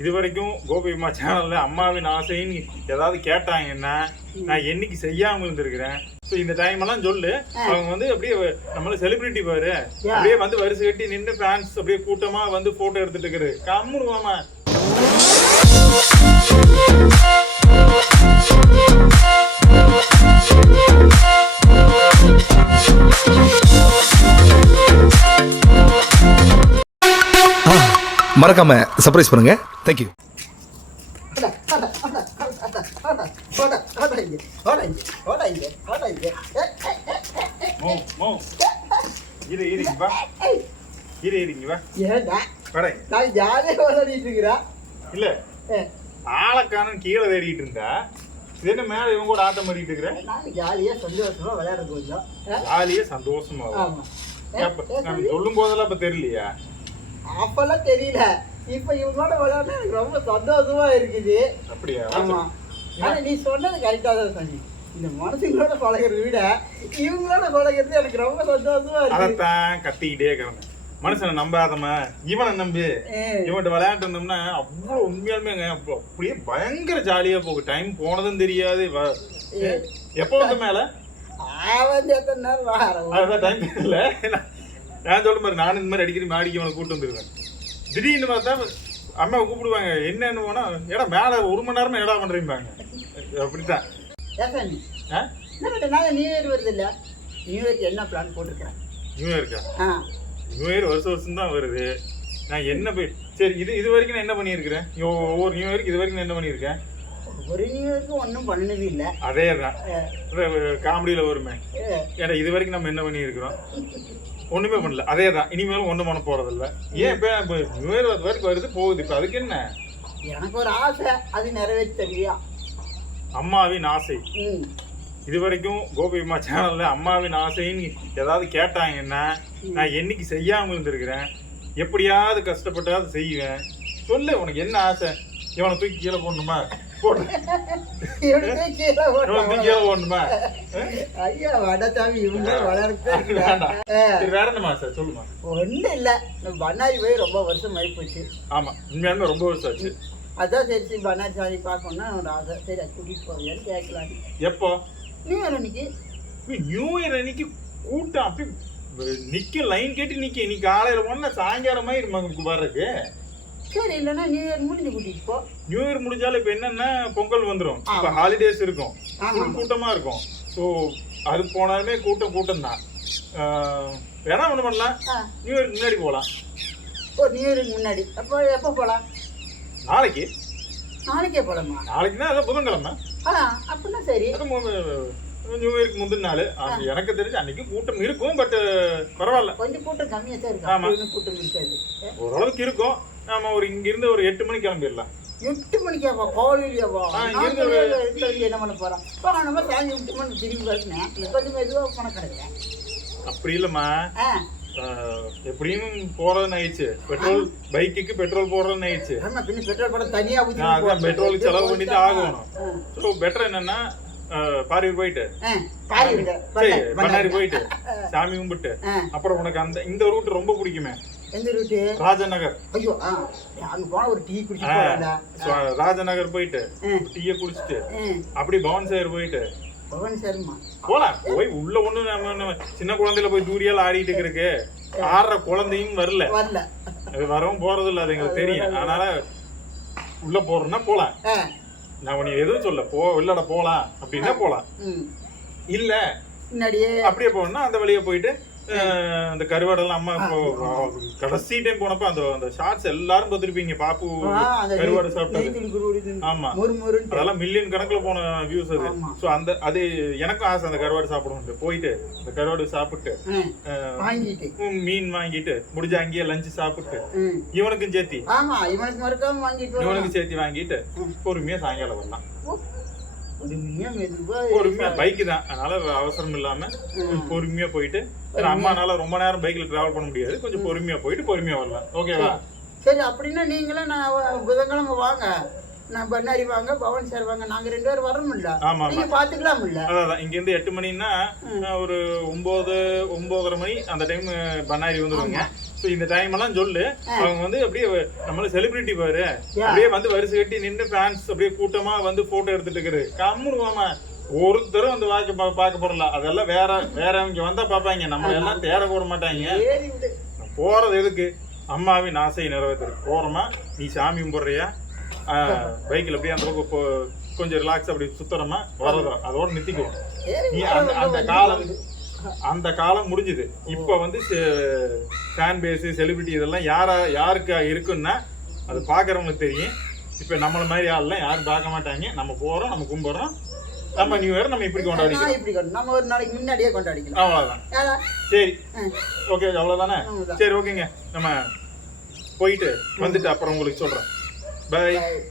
இது வரைக்கும் கோபிமா சேனல்ல அம்மாவின் ஆசைன்னு ஏதாவது கேட்டாங்கன்னா நான் என்னைக்கு செய்யாம இருந்திருக்கிறேன். ஸோ இந்த டைம் எல்லாம் சொல்லு. அவங்க வந்து அப்படியே நம்மள செலிபிரிட்டி பாரு, அப்படியே வந்து வரிசை கட்டி நின்று ஃபேன்ஸ் அப்படியே கூட்டமா வந்து போட்டோ எடுத்துட்டு இருக்குது. கம்முடுவாமா. மறக்காம சர்ப்ரைஸ் பண்ணுங்க. தேங்க்யூ. இல்ல ஆளக்கானன் கீழே தேடிட்டு இருந்தா என்ன மேல இவங்க கூட ஆட்டம் பண்ணிட்டு இருக்கிறேன். ஜாலியா சந்தோஷமா விளையாடுறது கொஞ்சம் ஜாலியா சந்தோஷமா சொல்லும் போதெல்லாம் இப்ப தெரியலையா? அப்பெல்லாம் தெரியல. இப்ப இவங்களோட விளையாட எனக்கு ரொம்ப சந்தோஷமா இருக்குது. அப்படியா? ஆமா. ஆனா நீ சொன்னது கரெக்டா தான் சொன்னி. இந்த மனசுங்களோட பழகிறத விட இவங்களோட பழகிறது எனக்கு ரொம்ப சந்தோஷமா இருக்கு. அதான் கத்திக்கிட்டே கிடந்தேன். மனுஷனை நம்பாதமா இவனை நம்பி இவன்ட்டு விளையாட்டு இருந்தோம்னா அவ்வளவு உண்மையாலுமே அப்படியே பயங்கர ஜாலியா போகும். டைம் போனதும் தெரியாது. எப்போ வந்து மேல எத்தனை நேரம் அதான் டைம் தெரியல. நான் சொல்ல மாதிரி நானும் இந்த மாதிரி அடிக்கடி மாடிக்கு அவனை கூப்பிட்டு வந்துருவேன். திடீர்னு பார்த்தா அம்மாவை கூப்பிடுவாங்க. என்னன்னு போனா ஏடா மேல 1 மணி நேரமா என்னடா பண்றீங்க. அப்படித்தான். நியூ இயர் வருது இல்ல? நியூ இயர்க்கு என்ன பிளான் போட்டிருக்கிறேன்? நியூ இயர்க்கா? நியூ இயர் வருஷம் தான் வருது. நான் என்ன சரி இது வரைக்கும் நான் என்ன பண்ணியிருக்கிறேன்? ஒவ்வொரு நியூ இயருக்கு இது வரைக்கும் நான் என்ன பண்ணியிருக்கேன்? ஒரு நியூ இயருக்கு ஒன்றும் பண்ணது இல்லை. அதே தான் காமெடியில வருமே. ஏன்னா இது வரைக்கும் நம்ம என்ன பண்ணியிருக்கிறோம்? ஒண்ணுமே பண்ணல. அதே தான். இனிமேலும் ஒன்றும் பண்ண போறதில்ல. ஏன் இப்போ நியூ இயர் வரைக்கும் வருது போகுது. இப்போ அதுக்கு என்ன? எனக்கு ஒரு ஆசை, அது நிறைவேற்றியா? அம்மாவின் ஆசை. இது வரைக்கும் கோபிமா சேனல்ல அம்மாவின் ஆசைன்னு ஏதாவது கேட்டாங்கன்னா நான் என்னைக்கு செய்யாம இருந்திருக்கிறேன். எப்படியாவது கஷ்டப்பட்டாவது செய்வேன். சொல்லு, உனக்கு என்ன ஆசை? இவனை தூக்கி கீழே போடணுமா? போடணுமா? ஐயா வடசாமி இவங்க வேற என்ன ஆசை சொல்லுமா? ஒன்றும் இல்லை. பண்ணாரி போய் ரொம்ப வருஷம் ஆகி போச்சு. ஆமா, உண்மையாலுமே ரொம்ப வருஷம் ஆச்சு. அதான் சரி பண்ணாரி சாமி பார்க்கணும்னா ஒரு ஆசை. சரி அது கூட்டிட்டு போறியான்னு கேட்கலாம். எப்போ? நியூ இயர் அன்னைக்கு. நியூ இயர் அன்னைக்கு கூட்டம் அப்படி நிக்க லைன் கேட்டு நிக்க. இன்னைக்கு காலையில போனா சாயங்காலமா வர்றதுக்கு. சரி இல்லைன்னா நியூ இயர் முடிஞ்சு கூட்டிட்டு போ. நியூ இயர் முடிஞ்சாலும் இப்ப என்னன்னா பொங்கல் வந்துடும். இப்ப ஹாலிடேஸ் இருக்கும், கூட்டமா இருக்கும். ஸோ அது போனாலுமே கூட்டம் தான். வேணா ஒண்ணு பண்ணலாம். நியூ இயருக்கு முன்னாடி போகலாம். ஓ, நியூ இயருக்கு முன்னாடி. அப்போ எப்போ போகலாம்? நாளைக்கே போகலாமா? நாளைக்குன்னா அதான் புதன்கிழமை. அப்படின்னா சரி. நியூ இயருக்கு முந்தின நாள். எனக்கு தெரிஞ்சு அன்னைக்கு கூட்டம் இருக்கும். பட் பரவாயில்ல, கொஞ்சம் கூட்டம் கம்மியா தான் இருக்கும். ஆமா, கூட்டம் இருக்காது. ஓரளவுக்கு இருக்கும். நாம இங்க இருந்து ஒரு 8 மணிக்கு கிளம்பிடலாம். 8 மணிக்காவா? கோவிலியாவா? என்ன பண்ண போறோம்? நம்ம சாயங்காலம் 8 மணிக்கு திரும்பி வரணும். கொஞ்சம் மெதுவாக பணம் கிடைக்கும். அப்படி இல்லம்மா, எப்படியும் போறதுன்னு ஆயிடுச்சு. பெட்ரோல் பைக்குக்கு பெட்ரோல் போடுறதுன்னு ஆயிடுச்சு. பெட்ரோல் போட தனியா பெட்ரோலுக்கு செலவு பண்ணிட்டு ஆகணும். ஸோ பெட்டர் என்னன்னா பாரியூர் போயிட்டு பண்ணாரி போயிட்டு சாமி கும்பிட்டு அப்புறம் உனக்கு அந்த இந்த ரூட் ரொம்ப பிடிக்குமே. எந்த ரூட்டு? ராஜநகர். ஐயோ, அங்க போனா ஒரு டீ குடிச்சிட்டு ராஜநகர் போயிட்டு டீயை குடிச்சிட்டு அப்படி பவன்சேர் போயிட்டு போலாம். போய் உள்ள ஒண்ணு நம்ம சின்ன குழந்தையில போய் தூரியால ஆடிட்டு இருக்கு. ஆடுற குழந்தையும் வரல, அது வரவும் போறது இல்ல. அது எங்களுக்கு தெரியும். அதனால உள்ள போறோம்னா போலாம். நான் உனக்கு எதுவும் சொல்ல இல்லடா போலாம் அப்படின்னா போலாம். இல்ல அப்படியே போனா அந்த வழியா போயிட்டு அந்த கருவாடெல்லாம் அம்மா கடைசி டைம் போனப்ப அந்த ஷார்ட்ஸ் எல்லாரும் பார்த்திருப்பீங்க. பாப்பு கருவாடு சாப்பிட்டது. ஆமா, அதெல்லாம் மில்லியன் கணக்குல போன வியூஸ் அது. சோ அது எனக்கும் ஆசை அந்த கருவாடு சாப்பிடணும். போயிட்டு அந்த கருவாடு சாப்பிட்டு மீன் வாங்கிட்டு முடிஞ்ச அங்கேயே லஞ்ச் சாப்பிட்டு இவனுக்கும் சேர்த்தி வாங்கிட்டு பொறுமையா சாயங்காலம் வரலாம். பொறுமையா பைக் தான், அதனால அவசரம் இல்லாம பொறுமையா போயிட்டு. அம்மானால ரொம்ப நேரம் பைக்ல டிராவல் பண்ண முடியாது. கொஞ்சம் பொறுமையா போயிட்டு பொறுமையா வரலாம். ஓகேவா? சரி, அப்படின்னா நீங்களும் நான் புதன்கிழமை வாங்க. நான் பண்ணாரி வாங்க பவன் சார் வாங்க நாங்க 2 பேரும் வரணும்ல. ஆமா நீங்க பாத்துக்கலாம்ல. அதான் இங்க இருந்து 8 மணின்னா ஒரு 9:30 மணி அந்த டைம் பண்ணாரி வந்துருவாங்க. ஸோ இந்த டைம் எல்லாம் சொல்லு. அவங்க வந்து அப்படியே நம்மள செலிபிரிட்டி பாரு, அப்படியே வந்து வரிசை கட்டி நின்று ஃபேன்ஸ் அப்படியே கூட்டமா வந்து போட்டோ எடுத்துட்டு இருக்குது. கம்முடுவாமா ஒருத்தரும் வந்து பார்க்க போறல. அதெல்லாம் வேற அவங்க வந்தா பாப்பாங்க, நம்ம எல்லாம் தேட கூட மாட்டாங்க. போறது எதுக்கு? அம்மாவின் ஆசையை நிறைவேற்றுறதுக்கு போறோமா. நீ சாமி கும்பிடுறியா, பைக்கில் அப்படியே அந்த பக்கம் கொஞ்சம் ரிலாக்ஸ் அப்படி சுத்தறமா வர்றதா, அதோட நிறுத்திக்குவோம். நீ அந்த காலம் முடிஞ்சுது. இப்ப வந்து ஃபேன் பேஸ் செலிபிரிட்டி இதெல்லாம் யாருக்கு இருக்குன்னா அது பாக்குறவங்களுக்கு தெரியும். இப்ப நம்மள மாதிரி ஆள்லாம் யாரும் பார்க்க மாட்டாங்க. நம்ம போறோம், நம்ம கும்பிடுறோம், நம்ம நியூ இயர் நம்ம இப்படி கொண்டாடிக்கலாம். நம்ம ஒரு நாளைக்கு முன்னாடியே கொண்டாடிக்கலாம். அவ்வளவுதான். சரி, ஓகே, அவ்வளவுதானே. சரி, ஓகேங்க, நம்ம போயிட்டு வந்துட்டு அப்புறம் உங்களுக்கு சொல்றேன். பை.